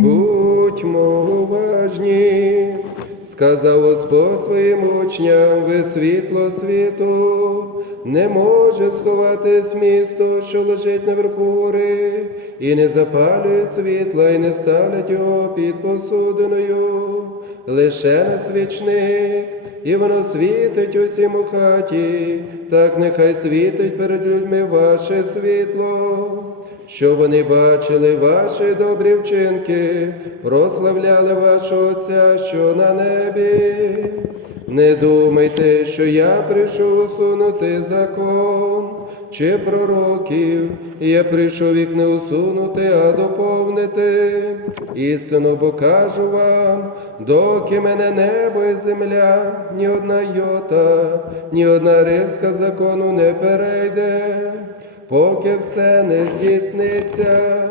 Будьмо уважні, сказав Господь своїм учням, ви світло світу, не може сховатись місто, що лежить наверху гори, і не запалюють світла, і не ставлять його під посудиною, лише на свічник, і воно світить усім у хаті, так нехай світить перед людьми ваше світло що вони бачили ваші добрі вчинки, прославляли вашого Отця, що на небі. Не думайте, що я прийшов усунути закон чи пророків, я прийшов їх не усунути, а доповнити. Істину бо кажу вам, доки мене небо і земля, ні одна йота, ні одна риска закону не перейде поки все не здійсниться.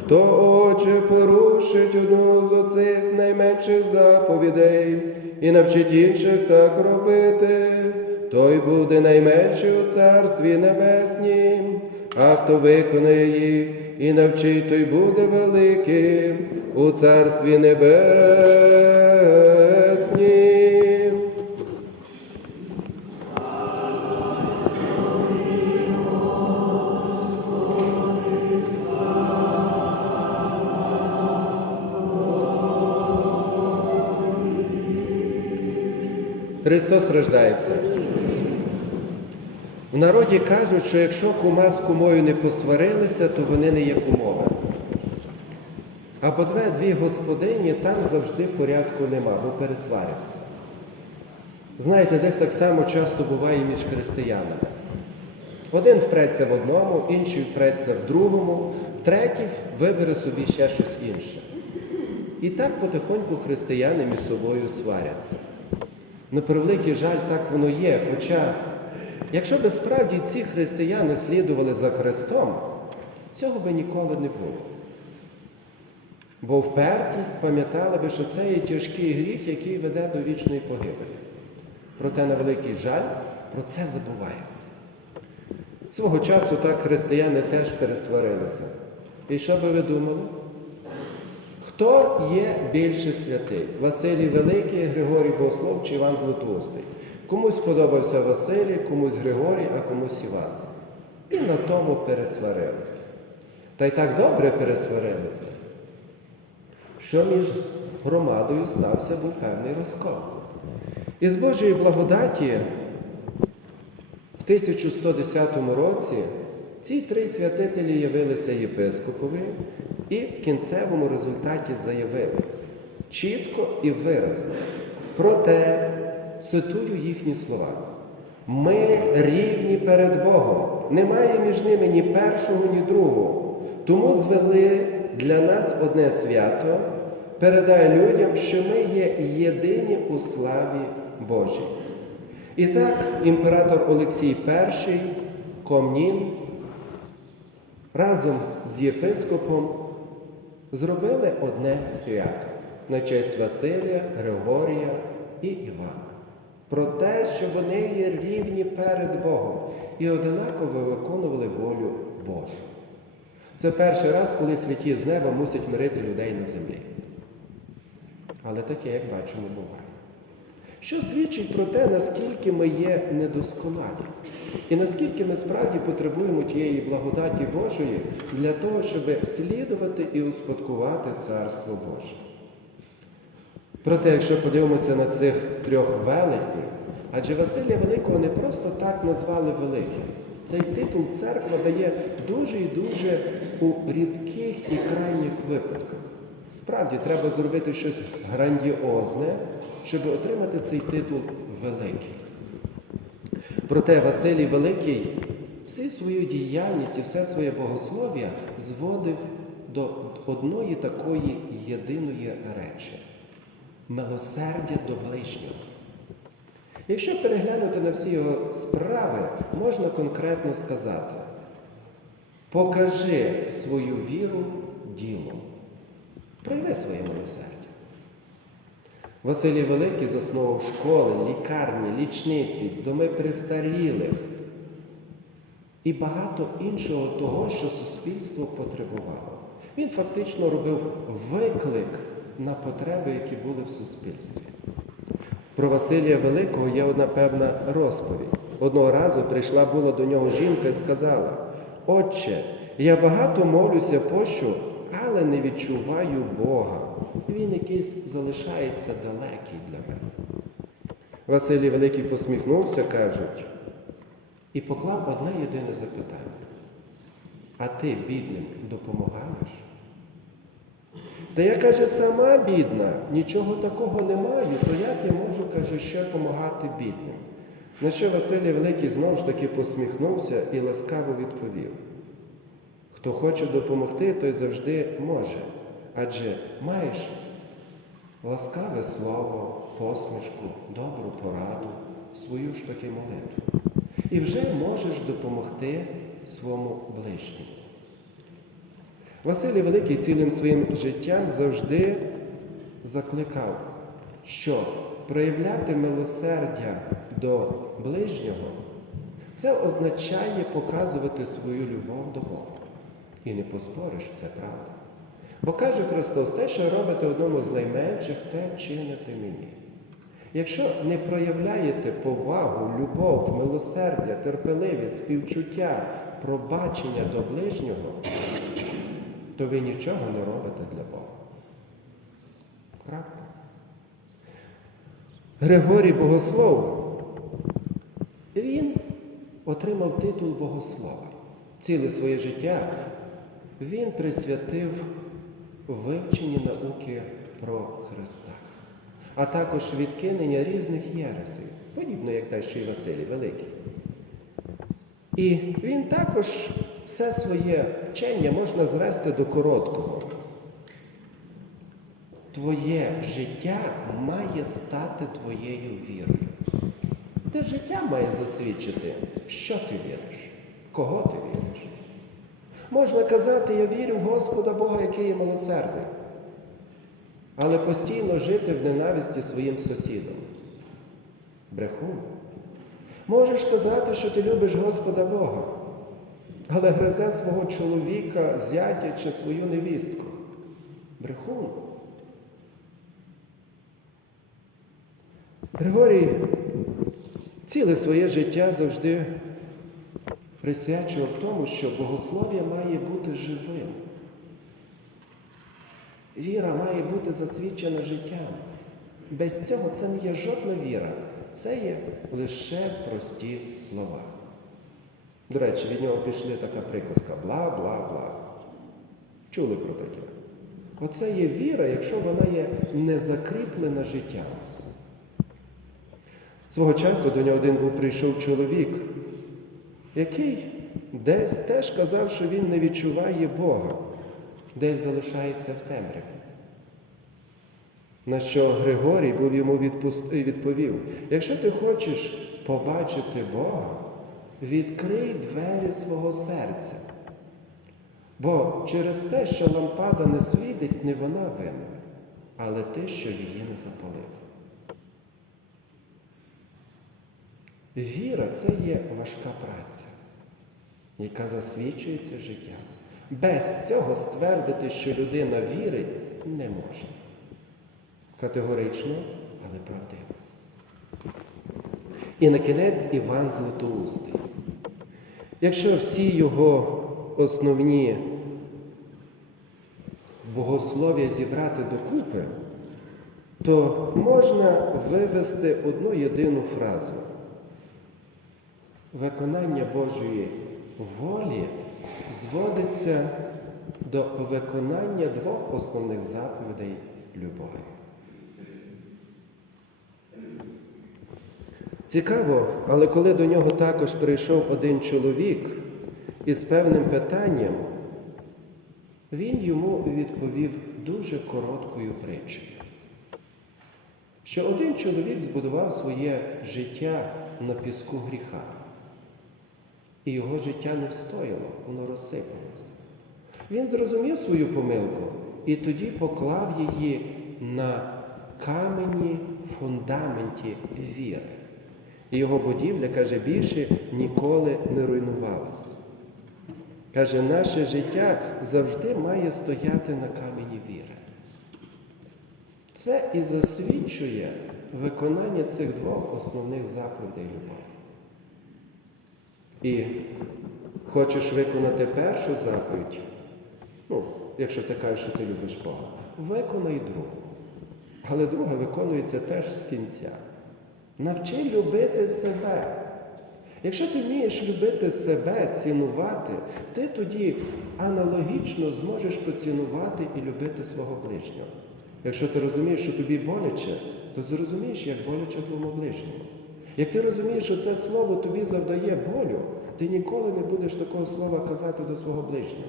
Хто отже порушить одну з оцих найменших заповідей і навчить інших так робити, той буде найменший у царстві небеснім, а хто виконає їх і навчить, той буде великим у царстві небеснім. Христос рождається. В народі кажуть, що якщо кума з кумою не посварилися, то вони не є кумови. А по дві господині там завжди порядку нема, бо пересваряться. Знаєте, десь так само часто буває між християнами. Один впреться в одному, інший впреться в другому, третій вибере собі ще щось інше. І так потихоньку християни між собою сваряться. На превеликий жаль, так воно є. Хоча, якщо би справді ці християни слідували за Христом, цього би ніколи не було. Бо впертість пам'ятала би, що це є тяжкий гріх, який веде до вічної погибелі. Проте, на великий жаль, про це забувається. Свого часу так християни теж пересварилися. І що би ви думали? Хто є більше святий? Василій Великий, Григорій Богослов чи Іван Златоустий? Комусь сподобався Василій, комусь Григорій, а комусь Іван. І на тому пересварилися. Та й так добре пересварилися, що між громадою стався був певний розкол. І з Божої благодаті в 1110 році ці три святителі явилися єпископові і в кінцевому результаті заявили чітко і виразно. Проте, цитую їхні слова, ми рівні перед Богом, немає між ними ні першого, ні другого. Тому звели для нас одне свято, передай людям, що ми є єдині у славі Божій. І так, імператор Олексій І, Комнін, разом з єпископом зробили одне свято на честь Василія, Григорія і Івана. Про те, що вони є рівні перед Богом і одинаково виконували волю Божу. Це перший раз, коли святі з неба мусять мирити людей на землі. Але таке, як бачимо, буває. Що свідчить про те, наскільки ми є недосконалі, і наскільки ми справді потребуємо тієї благодаті Божої для того, щоб слідувати і успадкувати Царство Боже. Проте, якщо подивимося на цих трьох великів, адже Василія Великого не просто так назвали великим. Цей титул церква дає дуже і дуже у рідких і крайніх випадках. Справді, треба зробити щось грандіозне, щоб отримати цей титул великий. Проте Василій Великий всю свою діяльність і все своє богослов'я зводив до одної такої єдиної речі милосердя до ближнього. Якщо переглянути на всі його справи, можна конкретно сказати: покажи свою віру прояви своє милосердя. Василій Великий заснував школи, лікарні, лічниці, доми престарілих і багато іншого того, що суспільство потребувало. Він фактично робив виклик на потреби, які були в суспільстві. Про Василія Великого є одна певна розповідь. Одного разу прийшла була до нього жінка і сказала: Отче, я багато молюся пощу, але не відчуваю Бога. Він якийсь залишається далекий для мене. Василій Великий посміхнувся, кажуть, і поклав одне єдине запитання. А ти, бідним, допомагаєш? Та я каже, сама бідна, нічого такого не маю, то як я можу, каже, ще допомагати бідним? На що Василій Великий знову ж таки посміхнувся і ласкаво відповів: хто хоче допомогти, той завжди може. Адже маєш ласкаве слово, посмішку, добру пораду, свою ж таки молитву. І вже можеш допомогти своєму ближньому. Василій Великий цілим своїм життям завжди закликав, що проявляти милосердя до ближнього це означає показувати свою любов до Бога. І не поспориш, це правда. Бо каже Христос, те, що робите одному з найменших, те чините мені. Якщо не проявляєте повагу, любов, милосердя, терпеливість, співчуття, пробачення до ближнього, то ви нічого не робите для Бога. Крапка. Григорій Богослов, він отримав титул Богослова. Ціле своє життя він присвятив вивченню науки про Христа, а також відкинення різних єресей, подібно як те, що і Василій Великий. І він також все своє вчення можна звести до короткого. Твоє життя має стати твоєю вірою. Те життя має засвідчити, що ти віриш, в кого ти віриш. Можна казати, я вірю в Господа Бога, який є милосердний, але постійно жити в ненависті своїм сусідом. Брехун. Можеш казати, що ти любиш Господа Бога, але гризе свого чоловіка, зятя чи свою невістку. Брехун. Григорій ціле своє життя завжди присвячував тому, що богослов'я має бути живим. Віра має бути засвідчена життям. Без цього це не є жодна віра, це є лише прості слова. До речі, від нього пішли така приказка бла, бла, бла. Чули про таке? Оце є віра, якщо вона є не закріплена життям. Свого часу до нього один був прийшов чоловік, який десь теж казав, що він не відчуває Бога, десь залишається в темряві. На що Григорій був йому відпуст... відповів: якщо ти хочеш побачити Бога, відкрий двері свого серця. Бо через те, що лампада не світить, не вона винна, але ти, що її не запалив. Віра це є важка праця, яка засвідчується життям. Без цього ствердити, що людина вірить, не можна. Категорично, але правдиво. І на кінець Іван Златоустий. Якщо всі його основні богослов'я зібрати докупи, то можна вивести одну єдину фразу. Виконання Божої волі зводиться до виконання двох основних заповідей любові. Цікаво, але коли до нього також прийшов один чоловік із певним питанням, він йому відповів дуже короткою притчею, що один чоловік збудував своє життя на піску гріха, і його життя не встояло, воно розсипалося. Він зрозумів свою помилку і тоді поклав її на камені фундаменті віри. Його будівля, каже, більше ніколи не руйнувалась. Каже, наше життя завжди має стояти на камені віри. Це і засвідчує виконання цих двох основних заповідей любові. І хочеш виконати першу заповідь, ну, якщо ти кажеш, що ти любиш Бога, виконай другу. Але друга виконується теж з кінця. Навчи любити себе. Якщо ти вмієш любити себе, цінувати, ти тоді аналогічно зможеш поцінувати і любити свого ближнього. Якщо ти розумієш, що тобі боляче, то зрозумієш, як боляче твоєму ближньому. Як ти розумієш, що це слово тобі завдає болю, ти ніколи не будеш такого слова казати до свого ближнього.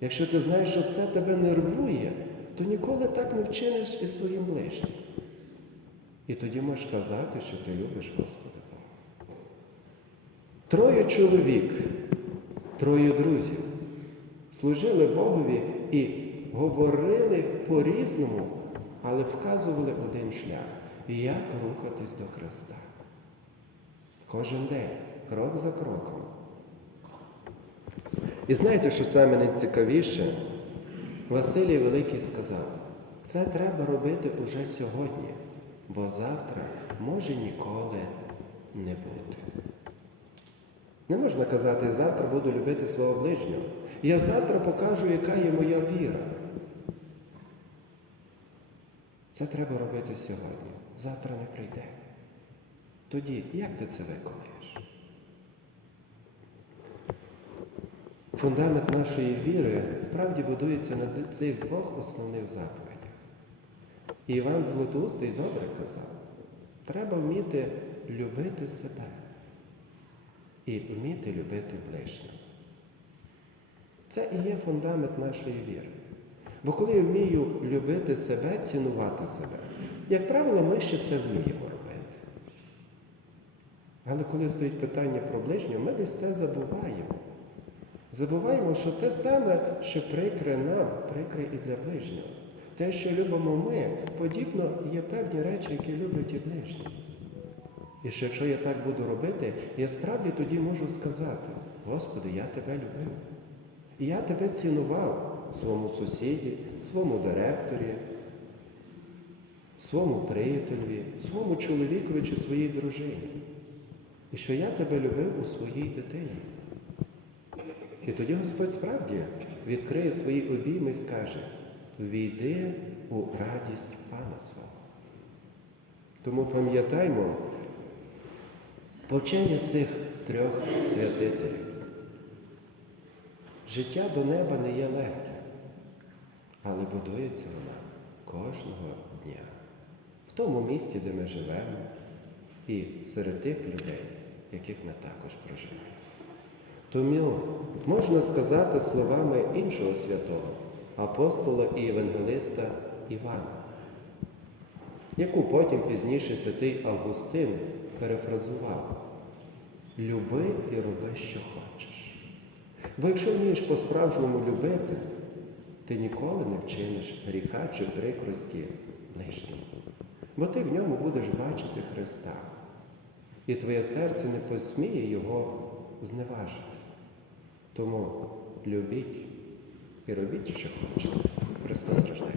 Якщо ти знаєш, що це тебе нервує, то ніколи так не вчиниш із своїм ближнім. І тоді можеш казати, що ти любиш Господа Бога. Троє чоловік, троє друзів служили Богові і говорили по-різному, але вказували один шлях, як рухатись до Христа. Кожен день, крок за кроком. І знаєте, що саме найцікавіше? Василій Великий сказав, це треба робити уже сьогодні, бо завтра може ніколи не бути. Не можна казати, завтра буду любити свого ближнього. Я завтра покажу, яка є моя віра. Це треба робити сьогодні. Завтра не прийде. Тоді як ти це виконуєш? Фундамент нашої віри справді будується на цих двох основних заповідях. І Іван Златоустий добре казав, треба вміти любити себе і вміти любити ближнього. Це і є фундамент нашої віри. Бо коли я вмію любити себе, цінувати себе, як правило, ми ще це вміємо. Але коли стоїть питання про ближнього, ми десь це забуваємо. Забуваємо, що те саме, що прикре нам, прикре і для ближнього. Те, що любимо ми, подібно є певні речі, які люблять і ближні. І що якщо я так буду робити, я справді тоді можу сказати, Господи, я тебе любив. І я тебе цінував своєму сусіді, своєму директорі, своєму приятелеві, своєму чоловікові чи своїй дружині. І що я тебе любив у своїй дитині. І тоді Господь справді відкриє свої обійми і скаже, війди у радість Пана свого. Тому пам'ятаймо повчення цих трьох святителів. Життя до неба не є легке, але будується вона кожного дня. В тому місті, де ми живемо, і серед тих людей, яких ми також проживаємо. Тому можна сказати словами іншого святого, апостола і євангелиста Івана, яку потім пізніше святий Августин перефразував Люби і роби, що хочеш. Бо якщо вмієш по-справжньому любити, ти ніколи не вчиниш гріха чи прикрості ближньому. Бо ти в ньому будеш бачити Христа. І твоє серце не посміє Його зневажити. Тому любіть і робіть, що хочете. Христос рождає.